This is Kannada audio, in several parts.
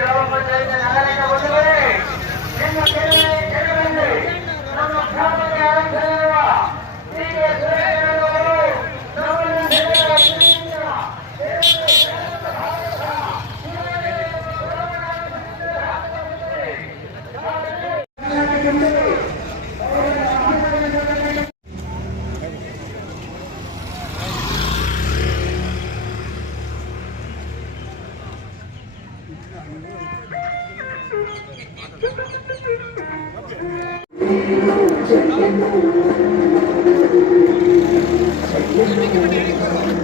గ్రామ పంచాయతీ Thank you.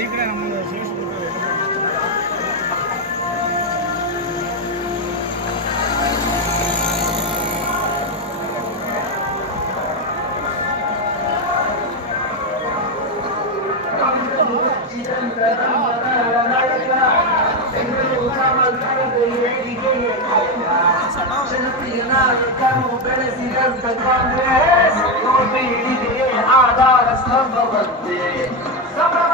देख रहे हैं हम Sabah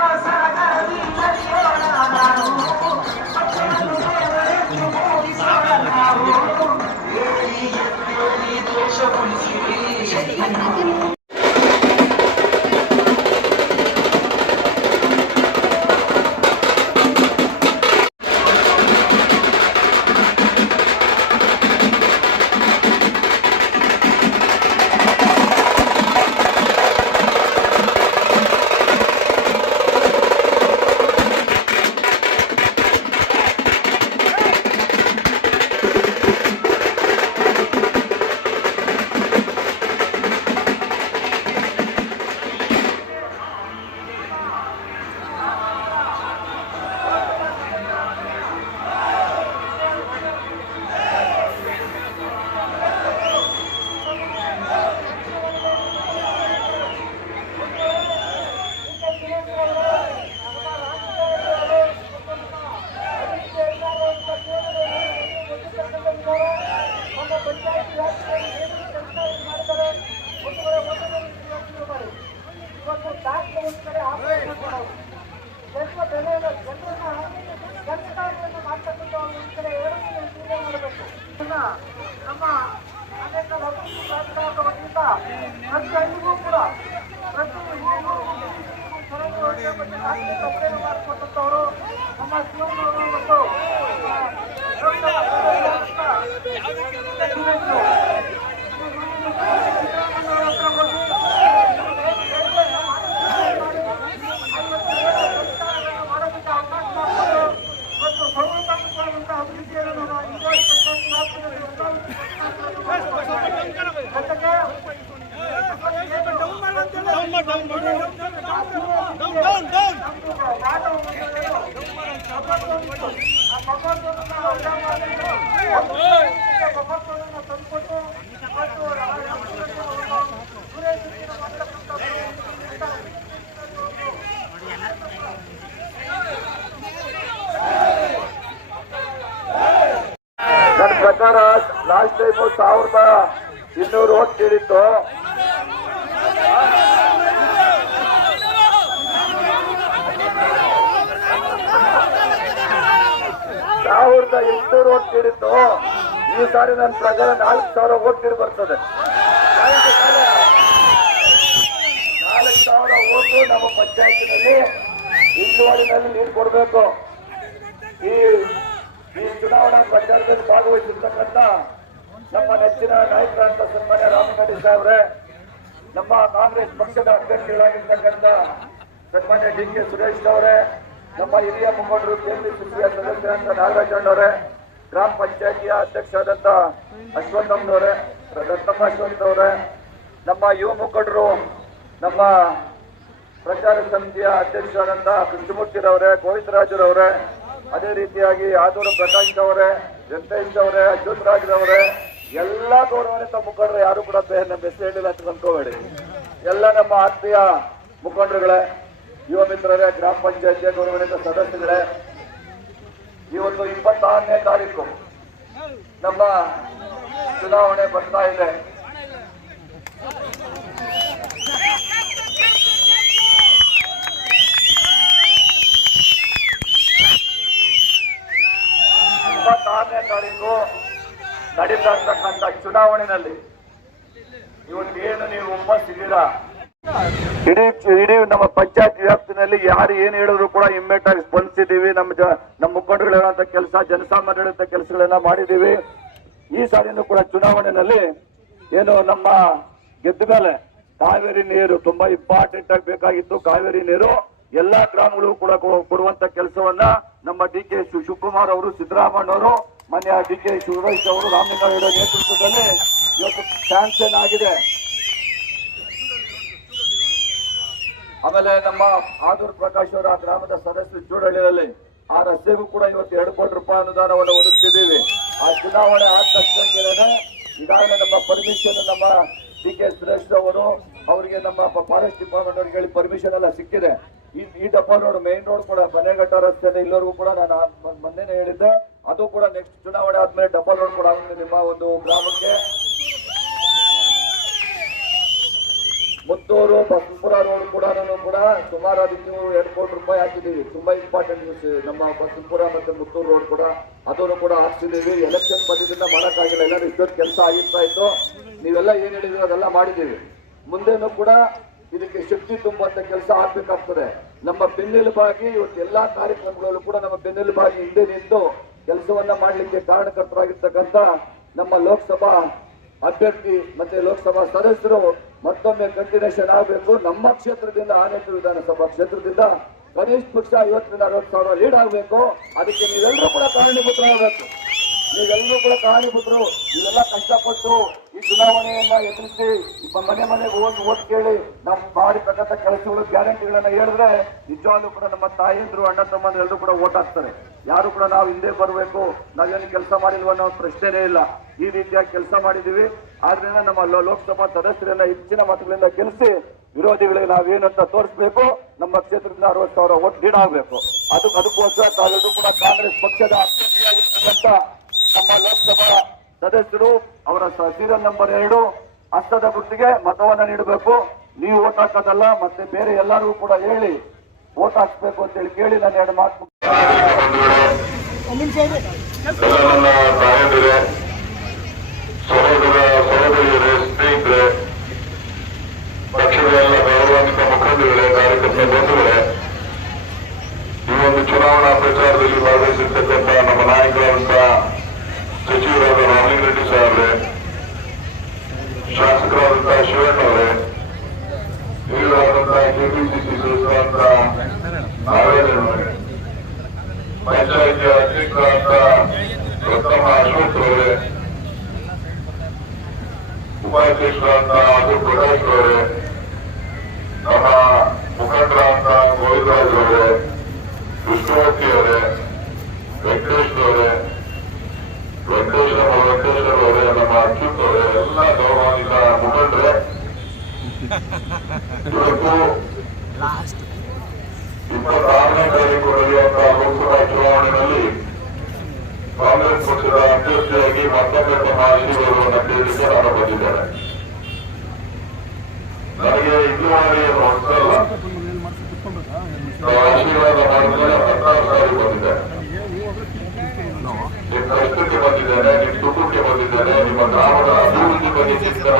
ಪ್ರತಿಯೊಂದಿಗೂ ಕೂಡ ಪ್ರತಿ ಮಾಡಿಕೊಟ್ಟವರು ನಮ್ಮ ಶಿವನವರು ಮತ್ತು ರೋಡ್ ಕೇಳಿತ್ತು ಸಾವಿರದ ಎಂಟುನೂರು ಓಟ್ ಕೇಳಿತ್ತು ಈ ಸಾರಿ ನನ್ನ ಪ್ರಕಾರ ನಾಲ್ಕು ಸಾವಿರ ಓಟ್ ನೀಡಿ ಬರ್ತದೆ. ನಾಲ್ಕು ಸಾವಿರ. ಓಟು ನಮ್ಮ ಪಂಚಾಯತಿನಲ್ಲಿ ಇಂಗ್ಲೂರಿನಲ್ಲಿ ನೀರು ಕೊಡಬೇಕು. ಈ ಈ ಚುನಾವಣಾ ಪ್ರಚಾರದಲ್ಲಿ ಭಾಗವಹಿಸಿರ್ತಕ್ಕಂಥ ನಮ್ಮ ನೆಚ್ಚಿನ ನಾಯಕರಂತ ಸನ್ಮಾನ್ಯ ರಾಮನಗಡಿ ಸಾಹೇಬ್ರೆ, ನಮ್ಮ ಕಾಂಗ್ರೆಸ್ ಪಕ್ಷದ ಅಧ್ಯಕ್ಷರಾಗಿರ್ತಕ್ಕಂಥ ಸನ್ಮಾನ್ಯ ಡಿ ಕೆ ಸುರೇಶ್ ಅವರೇ, ನಮ್ಮ ಹಿರಿಯ ಮುಖಂಡರು ಕೆಪಿಸಿಸಿಯ ಅಂತ ನಾಗರಾಜ್ ಅವರೇ ಗ್ರಾಮ ಪಂಚಾಯತಿಯ ಅಧ್ಯಕ್ಷರಾದಂಥ ಅಶ್ವತ್ಥಮ್ಮನವರೇ ರತ್ನಮ್ಮ ಅಶ್ವಥ್ ಅವರೇ ನಮ್ಮ ಯುವ ಮುಖಂಡರು, ನಮ್ಮ ಪ್ರಚಾರ ಸಮಿತಿಯ ಅಧ್ಯಕ್ಷರಾದಂಥ ಕೃಷ್ಣಮೂರ್ತಿರವರೇ ಗೋವಿಂದರಾಜರವರೇ ಅದೇ ರೀತಿಯಾಗಿ ಆದೂರು ಪ್ರಕಾಶ್ ಅವರೇ, ವೆಂಕಟೇಶ್ ಅವರೇ ಅಶ್ವಥ್ ರಾಜ್ರವರೇ ಎಲ್ಲ ಗೌರವಾನ್ವಿತ ಮುಖಂಡರು ಯಾರು ಕೂಡ ನಮ್ಮ ಹೆಸರು ಹೇಳಿಲ್ಲ ಅಂತ ಅನ್ಕೋಬೇಡಿ. ಎಲ್ಲ ನಮ್ಮ ಆತ್ಮೀಯ ಮುಖಂಡರುಗಳೇ, ಯುವ ಮಿತ್ರರೇ, ಗ್ರಾಮ ಪಂಚಾಯತಿಯ ಗೌರವಾನ್ವಿತ ಸದಸ್ಯಗಳೇ ಇವತ್ತು ಇಪ್ಪತ್ತಾರನೇ ತಾರೀಕು ನಮ್ಮ ಚುನಾವಣೆ ಬರ್ತಾ ಇದೆ. ಇಪ್ಪತ್ತಾರನೇ ತಾರೀಕು ನಡೀತಕ್ಕಂಥ ಚುನಾವಣೆಯಲ್ಲಿ ಇವತ್ತು ಏನು ನೀವು ಒಮ್ಮಸಿದ್ದೀರಾ ಇಡೀ ಇಡೀ ನಮ್ಮ ಪಂಚಾಯತ್ ವ್ಯಾಪ್ತಿನಲ್ಲಿ ಯಾರು ಏನ್ ಹೇಳಿದ್ರು ಕೂಡ ಇಮ್ಮಿಡಿಯೇಟ್ ಆಗಿ ಸ್ಪಂದಿಸಿದೀವಿ ನಮ್ಮ ನಮ್ಮ ಮುಖಂಡರು ಹೇಳುವಂತ ಕೆಲಸ ಜನಸಾಮಾನ್ಯರು ಹೇಳುವಂತ ಕೆಲಸಗಳನ್ನ ಮಾಡಿದೀವಿ ಈ ಸಾರಿನೂ ಕೂಡ ಚುನಾವಣೆಯಲ್ಲಿ ಏನು ನಮ್ಮ ಗೆದ್ದ ಮೇಲೆ ಕಾವೇರಿ ನೀರು ತುಂಬಾ ಇಂಪಾರ್ಟೆಂಟ್ ಆಗಿ ಬೇಕಾಗಿತ್ತು. ಕಾವೇರಿ ನೀರು ಎಲ್ಲಾ ಗ್ರಾಮಗಳಿಗೂ ಕೂಡ ಕೊಡುವಂತ ಕೆಲಸವನ್ನ ನಮ್ಮ ಡಿ ಕೆ ಶಿವಕುಮಾರ್ ಅವರು, ಸಿದ್ದರಾಮಯ್ಯ ಅವರು ಮಾನ್ಯ ಡಿ ಕೆ ಶಿವರಾಜ್ ಅವರು ರಾಮಲಿಂಗಾರೆಡ್ಡಿ ನೇತೃತ್ವದಲ್ಲಿ ಇವತ್ತು ಸ್ಯಾಂಕ್ಷನ್ ಆಗಿದೆ. ಆಮೇಲೆ ನಮ್ಮ ಆದೂರ್ ಪ್ರಕಾಶ್ ಅವರ ಆ ಗ್ರಾಮದ ಸದಸ್ಯರು ಚೂಡಳ್ಳಿಯಲ್ಲಿ ಆ ರಸ್ತೆಗೂ ಕೂಡ ಇವತ್ತು ಎರಡು ಕೋಟಿ ರೂಪಾಯಿ ಅನುದಾನವನ್ನು ಒದಗಿಸಿದ್ದೀವಿ. ಆ ಚುನಾವಣೆ ಆದ ತಕ್ಷಣ ಈಗಾಗಲೇ ನಮ್ಮ ಪರ್ಮಿಷನ್ ನಮ್ಮ ಡಿ ಕೆ ಸುರೇಶ್ ಅವರು, ಅವರಿಗೆ ನಮ್ಮ ಫಾರೆಸ್ಟ್ ಡಿಪಾರ್ಟ್ಮೆಂಟ್ ಅವರಿಗೆ ಹೇಳಿ ಪರ್ಮಿಷನ್ ಎಲ್ಲ ಸಿಕ್ಕಿದೆ. ಈ ಡಬ್ಬ ರೋಡ್ ಮೇನ್ ರೋಡ್ ಕೂಡ, ಬನ್ನೇಘಟ್ಟ ರಸ್ತೆ ಇಲ್ಲವರೆಗೂ ಕೂಡ ನಾನು ಮೊನ್ನೆನೇ ಹೇಳಿದ್ದೆ. ಅದು ಕೂಡ ನೆಕ್ಸ್ಟ್ ಚುನಾವಣೆ ಆದ್ಮೇಲೆ ಡಬಲ್ ರೋಡ್ ಕೂಡ ನಿಮ್ಮ ಒಂದು ಗ್ರಾಮಕ್ಕೆ. ಮುತ್ತೂರು ಬಸಪುರ ರೋಡ್ ಕೂಡ ಕೂಡ ಸುಮಾರು ಅದಕ್ಕೆ ಎರಡು ಕೋಟಿ ರೂಪಾಯಿ ಹಾಕಿದ್ದೀವಿ. ತುಂಬಾ ಇಂಪಾರ್ಟೆಂಟ್ ನಮ್ಮ ಬಸಪುರ ಮತ್ತೆ ಮುತ್ತೂರು ರೋಡ್ ಕೂಡ ಅದನ್ನು ಕೂಡ ಹಾಕ್ಸಿದ್ದೀವಿ. ಎಲೆಕ್ಷನ್ ಪದ್ಧತಿಯಿಂದ ಮಾಡೋಕ್ಕಾಗಿಲ್ಲ ಎಲ್ಲರೂ ಇಷ್ಟೊತ್ತು ಕೆಲಸ ಆಗಿರ್ತಾ ಇತ್ತು. ನೀವೆಲ್ಲ ಏನ್ ಹೇಳಿದ್ರು ಅದೆಲ್ಲ ಮಾಡಿದ್ದೀವಿ. ಮುಂದೇನು ಕೂಡ ಇದಕ್ಕೆ ಶಕ್ತಿ ತುಂಬುವಂತ ಕೆಲಸ ಆಗ್ಬೇಕಾಗ್ತದೆ. ನಮ್ಮ ಬೆನ್ನೆಲುಬಾಗಿ ಇವತ್ತು ಎಲ್ಲಾ ಕಾರ್ಯಕ್ರಮಗಳಲ್ಲೂ ಕೂಡ ನಮ್ಮ ಬೆನ್ನೆಲುಬಾಗಿ ಹಿಂದೆ ನಿಂತು ಕೆಲಸವನ್ನ ಮಾಡಲಿಕ್ಕೆ ಕಾರಣಕರ್ತರಾಗಿರ್ತಕ್ಕಂಥ ನಮ್ಮ ಲೋಕಸಭಾ ಅಭ್ಯರ್ಥಿ ಮತ್ತೆ ಲೋಕಸಭಾ ಸದಸ್ಯರು ಮತ್ತೊಮ್ಮೆ ಕಂಟಿನ್ಯೂಷನ್ ಆಗಬೇಕು. ನಮ್ಮ ಕ್ಷೇತ್ರದಿಂದ ಆನೇಕ ವಿಧಾನಸಭಾ ಕ್ಷೇತ್ರದಿಂದ ಕನಿಷ್ಠ ಪಕ್ಷ ಐವತ್ತರಿಂದ ಅರವತ್ತು ಸಾವಿರ ಲೀಡ್ ಆಗಬೇಕು. ಅದಕ್ಕೆ ನೀವೆಲ್ಲರೂ ಕೂಡ ಕಾರಣೀಭೂತರಾಗಬೇಕು. ನೀವೆಲ್ಲರೂ ಕೂಡ ಕಾರಣೀಭೂತರು ನೀವೆಲ್ಲ ಕಷ್ಟಪಟ್ಟು ಈ ಚುನಾವಣೆಯನ್ನ ಎದುರಿಸಿ ಮನೆ ಮನೆಗೆ ಹೋಗಿ ಓಟ್ ಕೇಳಿ ನಾವು ಮಾಡಿರ್ತಕ್ಕಂಥ ಕೆಲಸಗಳು, ಗ್ಯಾರಂಟಿಗಳನ್ನ ಹೇಳಿದ್ರೆ ನಿಜವಾಗ್ಲೂ ಕೂಡ ನಮ್ಮ ತಾಯಿಂದ್ರು, ಅಣ್ಣ ತಮ್ಮಂದ್ರು ಎಲ್ಲರೂ ಕೂಡ ಓಟ್ ಹಾಕ್ತಾರೆ. ಯಾರು ಕೂಡ ನಾವು ಹಿಂದೆ ಬರಬೇಕು, ನಾವೇನು ಕೆಲಸ ಮಾಡಿಲ್ವ ಅನ್ನೋ ಪ್ರಶ್ನೆನೇ ಇಲ್ಲ. ಈ ರೀತಿಯಾಗಿ ಕೆಲಸ ಮಾಡಿದೀವಿ ಆದ್ರಿಂದ ನಮ್ಮ ಲೋಕಸಭಾ ಸದಸ್ಯರನ್ನ ಹೆಚ್ಚಿನ ಮತಗಳಿಂದ ಗೆಲ್ಲಿಸಿ, ವಿರೋಧಿಗಳಿಗೆ ನಾವೇನು ಅಂತ ತೋರಿಸ್ಬೇಕು, ನಮ್ಮ ಕ್ಷೇತ್ರದಿಂದ ಅರವತ್ತು ಸಾವಿರ ಓಟ್ ಲೀಡ್ ಆಗಬೇಕು. ಅದಕ್ಕೆ ಅದಕ್ಕೋಸ್ಕರ ತಾವೆಲ್ಲರೂ ಕೂಡ ಕಾಂಗ್ರೆಸ್ ಪಕ್ಷದ ಅಭ್ಯರ್ಥಿಯಾಗಿರ್ತಕ್ಕಂಥ ನಮ್ಮ ಲೋಕಸಭಾ ಸದಸ್ಯರು ಅವರ ಸೀರಿಯಲ್ ನಂಬರ್ ಎರಡು ಹಸ್ತದ ಗುಟ್ಟಿಗೆ ಮತವನ್ನ ನೀಡಬೇಕು. ನೀವು ಓಟ್ ಹಾಕೋದಲ್ಲ ಮತ್ತೆ ಬೇರೆ ಎಲ್ಲರಿಗೂ ಕೂಡ ಹೇಳಿ ಓಟ್ ಹಾಕಬೇಕು ಅಂತ ಹೇಳಿ ಕೇಳಿ ನಾನು ಎರಡು ಮಾತು ಸಹೋದರ ಸಹೋದರಿಯರೇ ಸ್ನೇಹಿತರೆ ಪಕ್ಷದ ಎಲ್ಲ ಗೌರವಾನ್ವಿತ ಮುಖಂಡಗಳೇ ಕಾರ್ಯಕರ್ತ ಬಂಧುಗಳೇ ಈ ಒಂದು ಚುನಾವಣಾ ಪ್ರಚಾರದಲ್ಲಿ ಭಾಗವಹಿಸಿರ್ತಕ್ಕಂಥ ನಮ್ಮ ನಾಯಕರಾದಂಥ ಸಚಿವರಾದ ರಾಮಲಿಂಗರೆಡ್ಡಿ ಸಾಹೇಬ್ರೆ ಶಾಸಕರಾದಂಥ ಶಿವಣ್ಣವರೇ ಹಿರಿಯರಾದಂಥ ಕೆಪಿಸಿಸಿ ಸದಸ್ಯರಾದಂಥ ನಾರಾಯಣವರೇ ಪಂಚಾಯತ್ ಅಧ್ಯಕ್ಷರಾದ ರತ್ನಮ್ಮ ಅಶೋಕ್ ಅವರೇ ಉಪಾಧ್ಯಕ್ಷರಾದ ಅಬ್ದುಲ್ ಪ್ರಕಾಶ್ ಅವರೇ ನಮ್ಮ ಮುಖಂಡರಾದ ಗೋವಿಂದರಾಜ್ ಅವರೇ ಕೃಷ್ಣಮೂರ್ತಿ ಅವರೇ ವೆಂಕಟೇಶ್ ಅವರೇ ವೆಂಕಟೇಶ್ವರ ವೆಂಕಟೇಶ್ವರ ಅವರೇ ನಮ್ಮ ಅಚ್ಯುತ್ ಅವರೇ ಎಲ್ಲ ಗೌರವಾನ್ವಿತ ಮುಖಂಡರೇ ಇವತ್ತು ಇಪ್ಪತ್ತಾರನೇ ತಾರೀಕು ನಡೆಯುವಂತಹ ಲೋಕಸಭಾ ಚುನಾವಣೆಯಲ್ಲಿ ಕಾಂಗ್ರೆಸ್ ಪಕ್ಷದ ಅಭ್ಯರ್ಥಿಯಾಗಿ ಮತ್ತೊಮ್ಮೆ ತಮ್ಮ ಆಶೀರ್ವಾದವನ್ನು ಕೇಳಲಿಕ್ಕೆ ನಾನು ಬಂದಿದ್ದೇನೆ ನನಗೆ ಇದು ಮಾಡಿ ಹೊಸಲ್ಲ ನಾವು ಆಶೀರ್ವಾದ ಮಾಡಿದ್ರೆ ಹತ್ತಾರು ಸಾರಿ ಬಂದಿದ್ದೆ ಬಂದಿದ್ದೇನೆ ನಿಮ್ಮ ಸುಖಕ್ಕೆ ಬಂದಿದ್ದೇನೆ ನಿಮ್ಮ ಗ್ರಾಮದ ಅಭಿವೃದ್ಧಿ ಬಗ್ಗೆ ಚಿಂತನೆ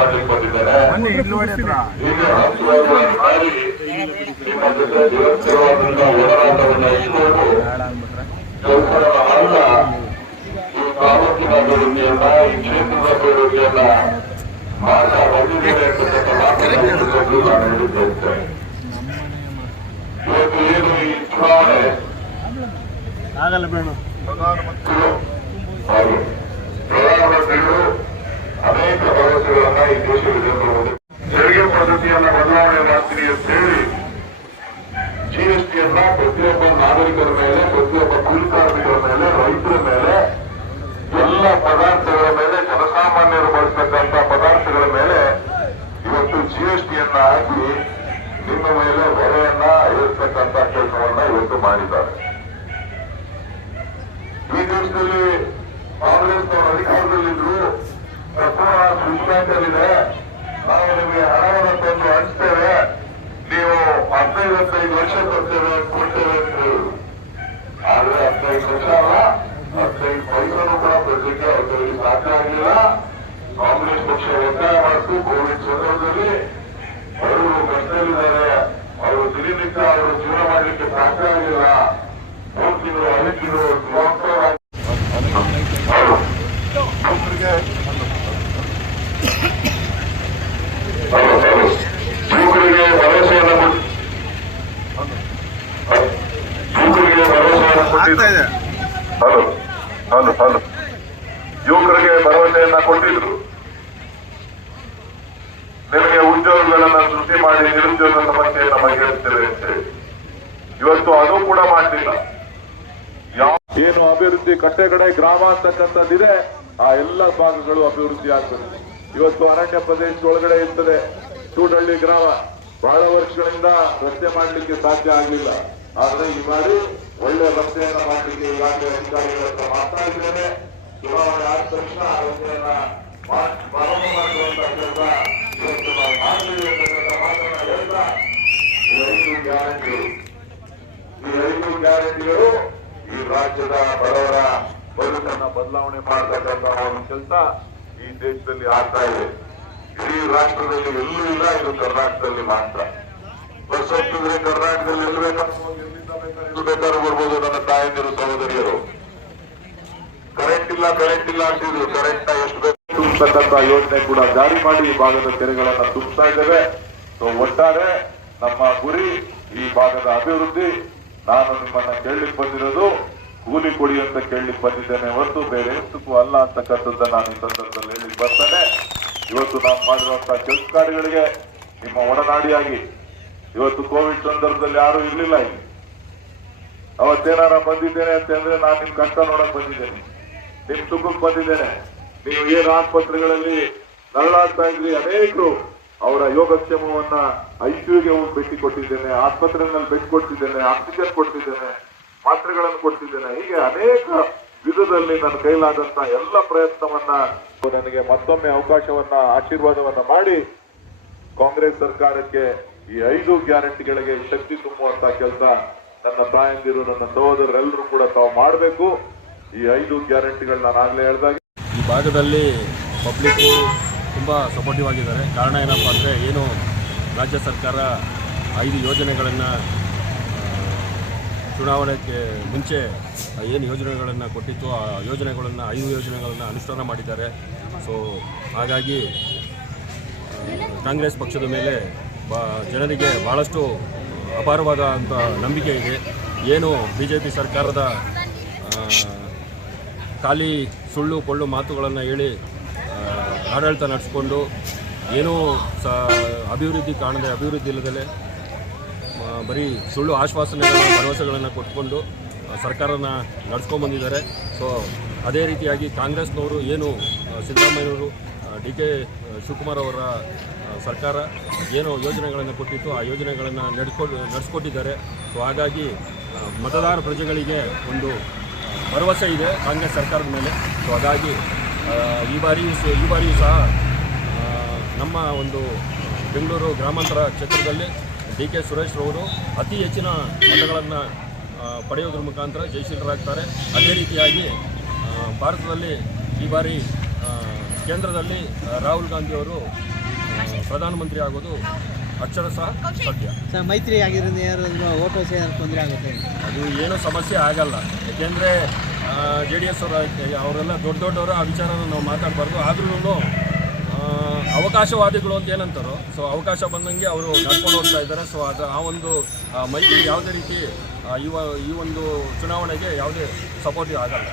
ಹಸುವಾಗಿ ಮಾಡಿ ಹೋರಾಟವನ್ನು ಇಟ್ಕೊಂಡು ಅಲ್ಲ ಈ ತಾಲೂಕಿನ ಅಭಿವೃದ್ಧಿಯನ್ನ ಈ ಕ್ಷೇತ್ರದ ಅಭಿವೃದ್ಧಿಯನ್ನ ಮಾಡ್ತಾ ಬಂದಿದ್ದೇನೆ ಅಂತಕ್ಕಂಥ ಮಾತನ್ನು ನಾನು ಹೇಳಿದ್ದೇನೆ ಇವತ್ತು ಏನು ಈ ಚುನಾವಣೆ ಆಗಲ್ಲ ಬೇಡ. ಪ್ರಧಾನಮಂತ್ರಿಗಳು ಪ್ರಧಾನಮಂತ್ರಿಗಳು ಭರವಸೆಗಳನ್ನ ಈ ದೇಶದಲ್ಲಿ ಮುಂದೆ ತೆರಿಗೆ ಪದ್ಧತಿಯನ್ನ ಬದಲಾವಣೆ ಮಾಡ್ತೀನಿ ಅಂತ ಹೇಳಿ ಜಿಎಸ್ಟಿಯನ್ನ ಪ್ರತಿಯೊಬ್ಬ ನಾಗರಿಕರ ಮೇಲೆ, ಪ್ರತಿಯೊಬ್ಬ ಕೂಲಿ ಕಾರ್ಮಿಕರ ಮೇಲೆ, ರೈತರ ಮೇಲೆ, ಎಲ್ಲ ಪದಾರ್ಥಗಳ ಮೇಲೆ, ಜನಸಾಮಾನ್ಯರು ಬಳಸ್ತಕ್ಕಂಥ ಪದಾರ್ಥಗಳ ಮೇಲೆ ಇವತ್ತು ಜಿಎಸ್ಟಿಯನ್ನ ಹಾಕಿ ನಿಮ್ಮ ಮೇಲೆ ಹೊರೆಯನ್ನ ಏರ್ತಕ್ಕಂಥ ಕೆಲಸವನ್ನ ಇವತ್ತು ಮಾಡಿದ್ದಾರೆ ಈ ದೇಶದಲ್ಲಿ ಕಾಂಗ್ರೆಸ್ನವರು ಅಧಿಕಾರದಲ್ಲಿದ್ರು ಸಂಪೂರ್ಣ ಸ್ವಿಚ್ ಬ್ಯಾಂಕ್ ಅಲ್ಲಿದೆ ನಾವು ನಿಮಗೆ ಹಣವನ್ನು ತಂದು ಹಂಚ್ತೇವೆ ನೀವು ಹದಿನೈದು ಹದಿನೈದು ವರ್ಷ ಕೊಡ್ತೇವೆ ಕೊಡ್ತೇವೆ ಅಂತ ಹೇಳಿದ್ರು ಆದ್ರೆ ಹದಿನೈದು ವರ್ಷ ಅಲ್ಲ ಹದಿನೈದು ಪೈಸನು ಕೂಡ ಕೊಡ್ಲಿಕ್ಕೆ ಅವರಿಗೆ ಸಾಧ್ಯ ಆಗಲಿಲ್ಲ ಕಾಂಗ್ರೆಸ್ ಪಕ್ಷ ಒತ್ತಾಯ ಮಾಡಿತು ಕೋವಿಡ್ ಸಂದರ್ಭದಲ್ಲಿ ಅವರು ಕಷ್ಟದಲ್ಲಿದ್ದಾರೆ ಅವರು ದಿನನಿತ್ಯ ಅವರು ಜೀವನ ಮಾಡಲಿಕ್ಕೆ ಸಾಧ್ಯ ಆಗಿಲ್ಲ ಮೂರು ತಿಂಗಳು ಐದು ತಿಂಗಳು ಲಾಕ್ಡೌನ್ ಯುವಕರಿಗೆ ಭರವಸೆಯನ್ನು ಕೊಟ್ಟು ಯುವಕರಿಗೆ ಭರವಸೆಯನ್ನು ಆಗ್ತಾ ಇದೆ ಹಲೋ ಹಲೋ ಹಲೋ ಯುವಕರಿಗೆ ಭರವಸೆಯನ್ನ ಕೊಟ್ಟಿದ್ರು ನಿಮಗೆ ಉದ್ಯೋಗಗಳನ್ನ ಸೃಷ್ಟಿ ಮಾಡಿ ನಿರುದ್ಯೋಗ ಸಮಸ್ಯೆಯನ್ನು ಬಗೆಹರಿಸ್ತೇವೆ ಅಂತ ಹೇಳಿ ಇವತ್ತು ಅದು ಕೂಡ ಮಾಡಲಿಲ್ಲ ಯಾವ ಏನು ಅಭಿವೃದ್ಧಿ ಕಟ್ಟೆ ಕಡೆ ಗ್ರಾಮ ಅಂತಕ್ಕಂಥದ್ದಿದೆ, ಆ ಎಲ್ಲ ಭಾಗಗಳು ಅಭಿವೃದ್ಧಿ ಆಗ್ತದೆ. ಇವತ್ತು ಅರಣ್ಯ ಪ್ರದೇಶದೊಳಗಡೆ ಇರ್ತದೆ ಚೂಡಳ್ಳಿ ಗ್ರಾಮ. ಬಹಳ ವರ್ಷಗಳಿಂದ ರಸ್ತೆ ಮಾಡಲಿಕ್ಕೆ ಸಾಧ್ಯ ಆಗಲಿಲ್ಲ. ಆದ್ರೆ ಈ ಬಾರಿ ಒಳ್ಳೆ ರಸ್ತೆಯನ್ನ ಮಾಡಲಿಕ್ಕೆ ಇಲಾಖೆ ಅಧಿಕಾರಿಗಳ ಹತ್ರ ಮಾತಾಡಿದ್ದೇನೆ ಚುನಾವಣೆ ಆದ ತಕ್ಷಣ ಆ ರಸ್ತೆಯನ್ನ ಪ್ರಾರಂಭ ಮಾಡುವಂತ ಕೆಲಸ ಇವತ್ತು ಗ್ಯಾರಂಟಿಗಳು. ಈ ಐದು ಗ್ಯಾರಂಟಿಗಳು ಈ ರಾಜ್ಯದ ಬಡವರ ಬದುಕನ್ನ ಬದಲಾವಣೆ ಮಾಡತಕ್ಕಂತಹ ಒಂದು ಕೆಲಸ ಈ ದೇಶದಲ್ಲಿ ಆಗ್ತಾ ಇದೆ. ಇಡೀ ರಾಷ್ಟ್ರದಲ್ಲಿ ಎಲ್ಲೂ ಇಲ್ಲ, ಇದು ಕರ್ನಾಟಕದಲ್ಲಿ ಮಾತ್ರ. ಬಸ್ ಹತ್ತಿದ್ರೆ ಕರ್ನಾಟಕದಲ್ಲಿ ಎಲ್ಲಿ ಬೇಕಾದ್ರೂ ಬೇಕಾದ್ರೂ ಬರ್ಬೋದು ನನ್ನ ತಾಯಂದಿರು, ಸಹೋದರಿಯರು. ಕರೆಂಟ್ ಇಲ್ಲ ಕರೆಂಟ್ ಇಲ್ಲ ಅಂತಿದ್ರು. ಕರೆಂಟ್ ಎಷ್ಟು ಬೇಕು ತುಂಬತಕ್ಕಂತ ಯೋಜನೆ ಕೂಡ ಜಾರಿ ಮಾಡಿ ಈ ಭಾಗದ ತೆರೆಗಳನ್ನ ತುಂಬಿಸ್ತಾ ಇದ್ದೇವೆ. ಸೊ ಒಟ್ಟಾರೆ ನಮ್ಮ ಗುರಿ ಈ ಭಾಗದ ಅಭಿವೃದ್ಧಿ ನಾನು ನಿಮ್ಮನ್ನ ಕೇಳಲಿಕ್ಕೆ ಬಂದಿರೋದು ಕೂಲಿ ಕೊಡಿ ಅಂತ ಕೇಳಲಿಕ್ಕೆ ಬಂದಿದ್ದೇನೆ ಹೊರತು ಬೇರೆ ಎಷ್ಟಕ್ಕೂ ಅಲ್ಲ ಅಂತಕ್ಕಂಥದ್ದನ್ನ ನಾನು ಈ ಸಂದರ್ಭದಲ್ಲಿ ಹೇಳಿಕ್ ಬರ್ತೇನೆ. ಇವತ್ತು ನಾವು ಮಾಡಿರುವಂತಹ ಕೆಲಸ ಕಾರ್ಯಗಳಿಗೆ ನಿಮ್ಮ ಒಡನಾಡಿಯಾಗಿ ಇವತ್ತು ಕೋವಿಡ್ ಸಂದರ್ಭದಲ್ಲಿ ಯಾರು ಇರ್ಲಿಲ್ಲ ಇಲ್ಲಿ. ಅವತ್ತೇನಾರ ಬಂದಿದ್ದೇನೆ ಅಂತ ಅಂದ್ರೆ ನಾನು ನಿಮ್ ಕಷ್ಟ ನೋಡಕ್ ಬಂದಿದ್ದೇನೆ. ನಿಮ್ ಸುಖಕ್ಕೆ ಬಂದಿದ್ದೇನೆ. ನೀವು ಏನು ಆಸ್ಪತ್ರೆಗಳಲ್ಲಿ ನರಳಾಡ್ತಾ ಇದ್ರಿ ಅನೇಕರು ಅವರ ಯೋಗಕ್ಷೇಮವನ್ನ ಐಸಿಯುಗೆ ಹೋಗಿ ಭೇಟಿ ಕೊಟ್ಟಿದ್ದೇನೆ ಆಸ್ಪತ್ರೆಗಳಲ್ಲಿ ಬೆಡ್ ಕೊಡ್ತಿದ್ದೇನೆ ಆಕ್ಸಿಜನ್ ಕೊಡ್ತಿದ್ದೇನೆ ಮಾತ್ರೆಗಳನ್ನು ಕೊಡ್ತಿದ್ದೇನೆ ಹೀಗೆ ಅನೇಕ ವಿಧದಲ್ಲಿ ನನ್ನ ಕೈಲಾದಂತ ಎಲ್ಲ ಪ್ರಯತ್ನವನ್ನ ನನಗೆ ಮತ್ತೊಮ್ಮೆ ಅವಕಾಶವನ್ನ, ಆಶೀರ್ವಾದವನ್ನ ಮಾಡಿ ಕಾಂಗ್ರೆಸ್ ಸರ್ಕಾರಕ್ಕೆ ಈ ಐದು ಗ್ಯಾರಂಟಿಗಳಿಗೆ ಶಕ್ತಿ ತುಂಬುವಂತಹ ಕೆಲಸ ನನ್ನ ತಾಯಂದಿರು, ನನ್ನ ಸಹೋದರರೆಲ್ಲರೂ ಕೂಡ ತಾವು ಮಾಡಬೇಕು. ಈ ಐದು ಗ್ಯಾರಂಟಿಗಳು ನಾನು ಆಗ್ಲೇ ಹೇಳಿದಾಗ ಈ ಭಾಗದಲ್ಲಿ ಪಬ್ಲಿಕ್ಕು ತುಂಬ ಸಪೋರ್ಟಿವ್ ಆಗಿದ್ದಾರೆ. ಕಾರಣ ಏನಪ್ಪ ಅಂದರೆ ಏನು ರಾಜ್ಯ ಸರ್ಕಾರ ಐದು ಯೋಜನೆಗಳನ್ನು ಚುನಾವಣೆಗೆ ಮುಂಚೆ ಏನು ಯೋಜನೆಗಳನ್ನು ಕೊಟ್ಟಿತ್ತು ಆ ಯೋಜನೆಗಳನ್ನು, ಐದು ಯೋಜನೆಗಳನ್ನು ಅನುಷ್ಠಾನ ಮಾಡಿದ್ದಾರೆ. ಸೊ ಹಾಗಾಗಿ ಕಾಂಗ್ರೆಸ್ ಪಕ್ಷದ ಮೇಲೆ ಬಾ, ಜನರಿಗೆ ಭಾಳಷ್ಟು ಅಪಾರವಾದ ಅಂತ ನಂಬಿಕೆ ಇದೆ. ಏನು ಬಿ ಜೆ ಪಿ ಸರ್ಕಾರದ ಖಾಲಿ ಸುಳ್ಳು ಕೊಳ್ಳು ಮಾತುಗಳನ್ನು ಹೇಳಿ ಆಡಳಿತ ನಡೆಸ್ಕೊಂಡು ಏನೂ ಸ ಅಭಿವೃದ್ಧಿ ಕಾಣದೆ ಅಭಿವೃದ್ಧಿ ಇಲ್ಲದಲೆ ಬರೀ ಸುಳ್ಳು ಆಶ್ವಾಸನೆಗಳನ್ನು ಭರವಸೆಗಳನ್ನು ಕೊಟ್ಕೊಂಡು ಸರ್ಕಾರನ ನಡ್ಸ್ಕೊಂಬಂದಿದ್ದಾರೆ ಸೊ ಅದೇ ರೀತಿಯಾಗಿ ಕಾಂಗ್ರೆಸ್ನವರು ಏನು ಸಿದ್ದರಾಮಯ್ಯವರು ಡಿ ಕೆ ಶಿವಕುಮಾರ್ ಅವರ ಸರ್ಕಾರ ಏನು ಯೋಜನೆಗಳನ್ನು ಕೊಟ್ಟಿತ್ತು, ಆ ಯೋಜನೆಗಳನ್ನು ನಡ್ಕೊ, ನಡೆಸ್ಕೊಟ್ಟಿದ್ದಾರೆ. ಸೊ ಹಾಗಾಗಿ ಮತದಾರ ಪ್ರಜೆಗಳಿಗೆ ಒಂದು ಭರವಸೆ ಇದೆ ಕಾಂಗ್ರೆಸ್ ಸರ್ಕಾರದ ಮೇಲೆ. ಸೊ ಹಾಗಾಗಿ ಈ ಬಾರಿ ಈ ಬಾರಿಯೂ ಸಹ ನಮ್ಮ ಒಂದು ಬೆಂಗಳೂರು ಗ್ರಾಮಾಂತರ ಕ್ಷೇತ್ರದಲ್ಲಿ ಡಿ ಕೆ ಸುರೇಶ್ ರವರು ಅತಿ ಹೆಚ್ಚಿನ ಮತಗಳನ್ನು ಪಡೆಯೋದ್ರ ಮುಖಾಂತರ ಜಯಶೀಲರಾಗ್ತಾರೆ. ಅದೇ ರೀತಿಯಾಗಿ ಭಾರತದಲ್ಲಿ ಈ ಬಾರಿ ಕೇಂದ್ರದಲ್ಲಿ ರಾಹುಲ್ ಗಾಂಧಿಯವರು ಪ್ರಧಾನಮಂತ್ರಿ ಆಗೋದು ಅಕ್ಷರಶಃ ಸತ್ಯ. ಸರ್ ಮೈತ್ರಿ ಆಗಿರೋದು ಯಾರು ಓಟ್ ತೊಂದರೆ ಆಗುತ್ತೆ ಅದು ಏನೂ ಸಮಸ್ಯೆ ಆಗಲ್ಲ. ಯಾಕೆಂದರೆ ಜೆ ಡಿ ಎಸ್ ಅವರು, ಅವರೆಲ್ಲ ದೊಡ್ಡ ದೊಡ್ಡವರು ಆ ವಿಚಾರನ ನಾವು ಮಾತಾಡಬಾರ್ದು. ಆದ್ರೂ ಅವಕಾಶವಾದಿಗಳು ಅಂತ ಏನಂತಾರೋ ಸೊ ಅವಕಾಶ ಬಂದಂಗೆ ಅವರು ನಡ್ಕೊಂಡು ಹೋಗ್ತಾ ಇದ್ದಾರೆ. ಸೊ ಅದು, ಆ ಒಂದು ಮೈತ್ರಿ ಯಾವುದೇ ರೀತಿ ಈ ಈ ಒಂದು ಚುನಾವಣೆಗೆ ಯಾವುದೇ ಸಪೋರ್ಟಿವ್ ಆಗಲ್ಲ.